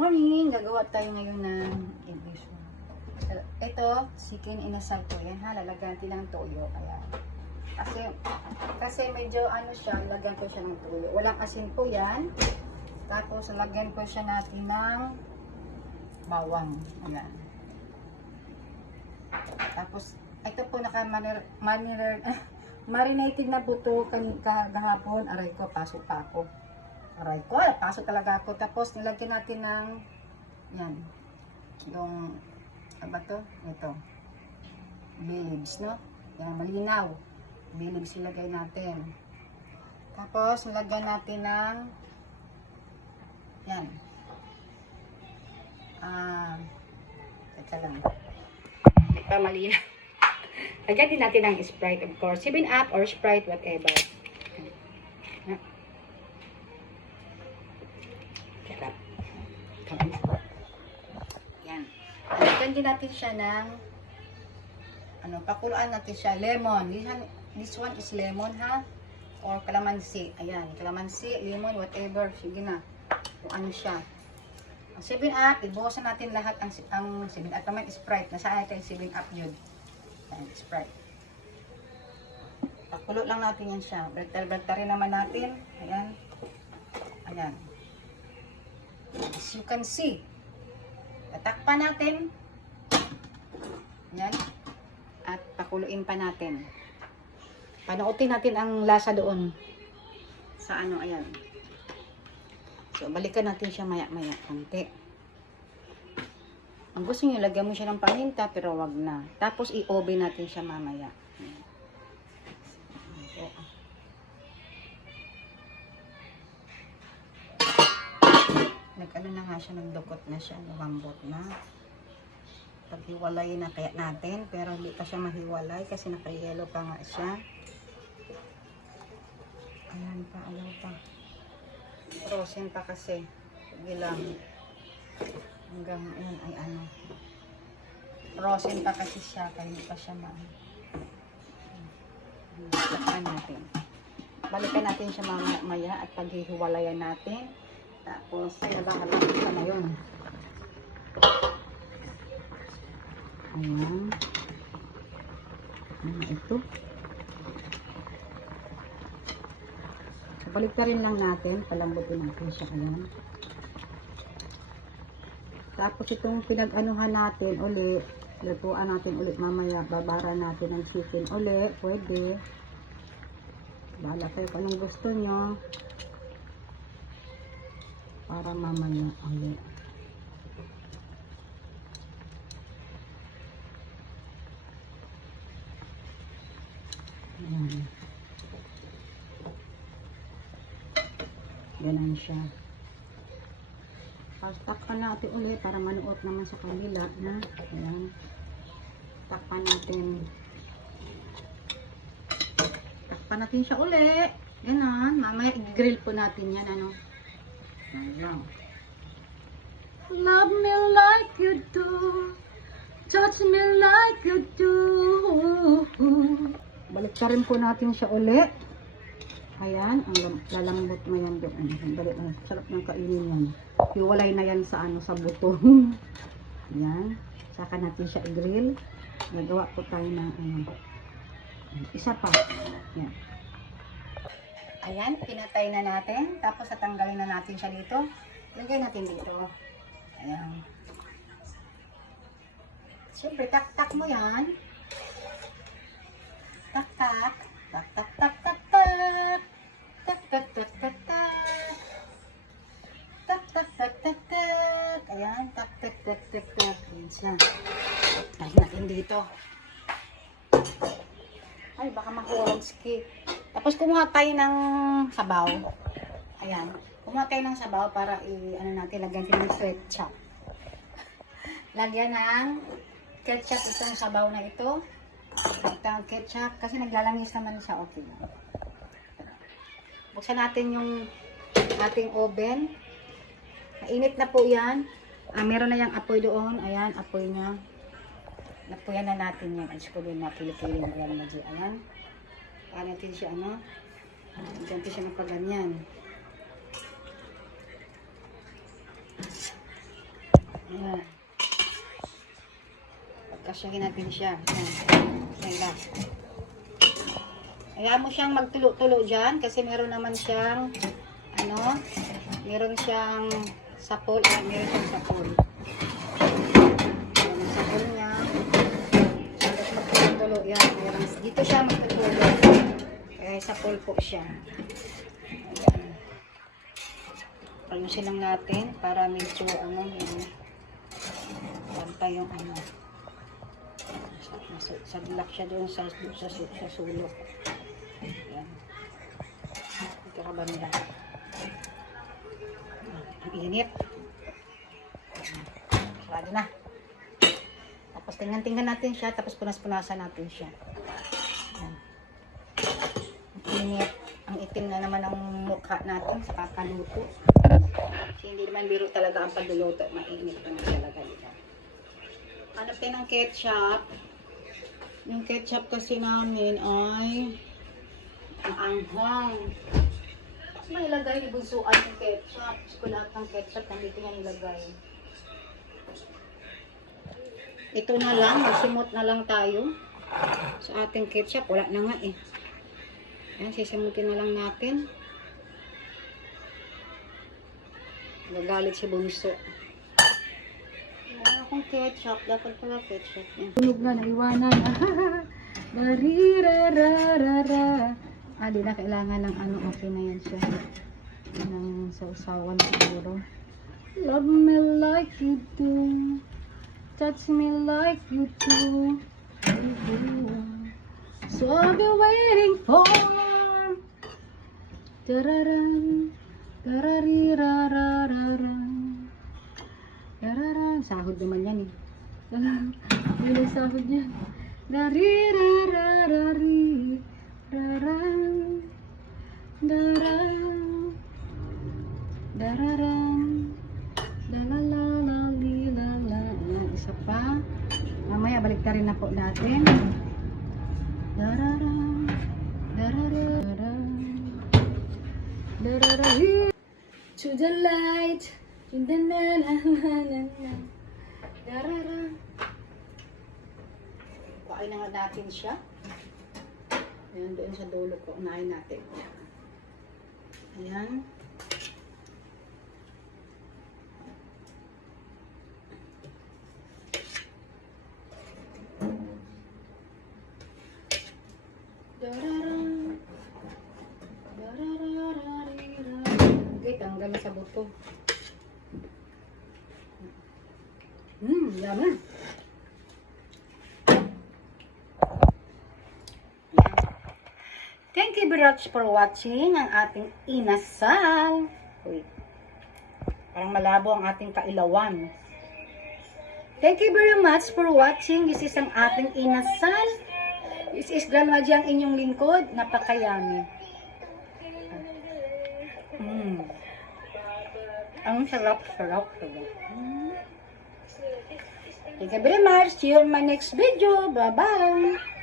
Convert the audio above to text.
morning! Gagawa tayo ngayon ng English. Ito, chicken inasal ko yan ha. Lalagyan natin ng toyo. Ayan. Kasi medyo ano siya, lagyan ko siya ng toyo. Walang asin po yan. Tapos lagyan ko siya natin ng bawang. Ayan. Tapos ito po marinated na buto kahapon. Aray ko, pasok pa ako. Aray ko, pasok talaga ako. Tapos nilagyan natin ng yan. Yung ano ba to? Ito. Leaves, no? Yan, malinaw. Leaves ilagay natin. Tapos nilagyan natin ng yan. Teka lang. Hindi pa malinaw. Lagyan din natin ng Sprite, of course. 7-Up or Sprite, whatever. Yan. Lagyan din natin siya ng pakuluan natin siya. Lemon. This one is lemon, ha? Or calamansi. Ayan. Calamansi, lemon, whatever. Sige na. Kung ano siya. Ang 7-Up, ibukasan natin lahat ang 7-Up naman, Sprite. Nasaan natin 7-Up yun? Ayan, Sprite. Pakulo lang natin yan siya. Bertal-bertal naman natin. Ayan. Ayan. As you can see. Tatakpan natin. Ayan. At pakuluin pa natin. Panuotin natin ang lasa doon. Sa ano, ayan. So, balikan natin siya maya-maya. Konti. Ang gusto nyo, lagyan mo siya ng paminta, pero wag na. Tapos, i-oven natin siya mamaya. Nag-ano na nga siya, nagdukot na siya, lumambot na. Paghiwalay na kaya natin, pero hindi pa siya mahiwalay kasi naka-yellow pa nga siya. Ayan pa, ayaw pa. Frozen pa kasi. Sige lang. Hanggang, ayan, ay ano. Frozen pa kasi siya, kaya hindi pa siya Balikan natin. Balikan natin siya mamaya at paghihiwalayan natin. Tapos, ay nabahala ka na yun. Ayan. Ayan, ito. So, balik ka rin lang natin. Palambutin natin siya. Ayan. Tapos, itong pinag-anuhan natin uli. Lutuan natin ulit mamaya. Babara natin ng chicken uli. Pwede. Bahala kayo kung anong gusto nyo. Para mamaya ulit. Ayan. Ganun siya. Takpan natin ulit para manuot naman sa kabila na. Ayan. Takpan natin. Takpan natin siya ulit. Ganun. Mamaya i-grill po natin yan. Ano? Ayan. Love me like you do. Touch me like you do. Balik ka rin po natin siya ulit. Ayan, ang lalambot mo yan doon. Balik, sarap ng kainin yan. Hiwalay na yan sa ano, sa buto. Ayan. Saka natin siya i-grill. Nagawa po tayo ng isa pa. Ayan. Ayan, pinatay na natin. Tapos tatanggalin na natin siya dito. Lagay natin dito. Ayan. Siyempre, tak-tak mo yan. Tak-tak. Tak-tak-tak-tak-tak. Tak-tak-tak-tak-tak. Tak-tak-tak-tak-tak. Ayan, tak-tak-tak-tak-tak. Ayan siya. Lagay natin dito. Ay, baka makulanski. Tapos kumuha tayo ng sabaw. Ayan. Kumuha tayo ng sabaw para natin, lagyan natin ng ketchup. Lagyan ng ketchup itong sabaw na ito. Itong ketchup. Kasi naglalamis naman siya. Okay lang. Buksan natin yung ating oven. Mainit na po yan. Meron na yung apoy doon. Ayan, apoy niya. Napuyan na natin yan. Alis ko din na kilikili na yan. Ayan. Para natin siya ganito siya ng paganyan. Yan. Pagkasyahin natin siya. Yan. Yan. Hayaan mo siyang magtulo-tulo dyan kasi meron naman siyang meron siyang sapol. Meron siyang sapol. Yan, ang sapol niya. Tapos magtulo-tulo yan. Dito siya magtutulo. Kaya sapol po siya. Ayan. Ayusin lang natin para medyo yun. Pantay yung sadlak siya doon sa sulok. Ayan. Ito ka ba nila? Ang init. Sarado na. Tapos tingnan natin siya. Tapos punas-punasan natin siya. Ayan. Ang init. Ang itim na naman ang mukha natin sa kakaluto. Kasi hindi naman biro talaga ang pagluluto. Mainit naman talaga dito. Hanapin ng ketchup. Yung ketchup kasi namin ay anghang. May ilagay ni Bunsuan yung ketchup. Gusto lahat ng ketchup nandito niya nilagay. Ito na lang. Magsimot na lang tayo sa ating ketchup. Wala na nga eh. Ayan, sisimutin na lang natin. Nagagalit si Bunso. Wala akong ketchup. Dapat pala ketchup. Tunog na, naiwanan. Darirararara. Di na kailangan ng okay na yan siya. Ng sausawan siguro. Love me like you do. Touch me like you do. So I'll be waiting for. Tararan. Tararirararara. Tararan. Sahod naman yan eh. Yun ang sahod niya. Darirararari. Raran. Daran. Dararan. Dalalalalilala. Ayan, isa pa. Mamaya balik na rin na po natin. Dararan. Dararan. Dararan. To the light. To the na. Dararan. Kain na nga natin siya. Ayan, doon sa dulo ko. Unahin natin. Ayan. Okay, tanggal na sa buto. Yaman. Thank you very much for watching ang ating inasal. Uy, parang malabo ang ating kailawan. Thank you very much for watching. This is ang ating inasal. This is Grandma G ang inyong lingkod. Napakayami. Ang sarap. Thank you very much. See you in my next video. Bye-bye.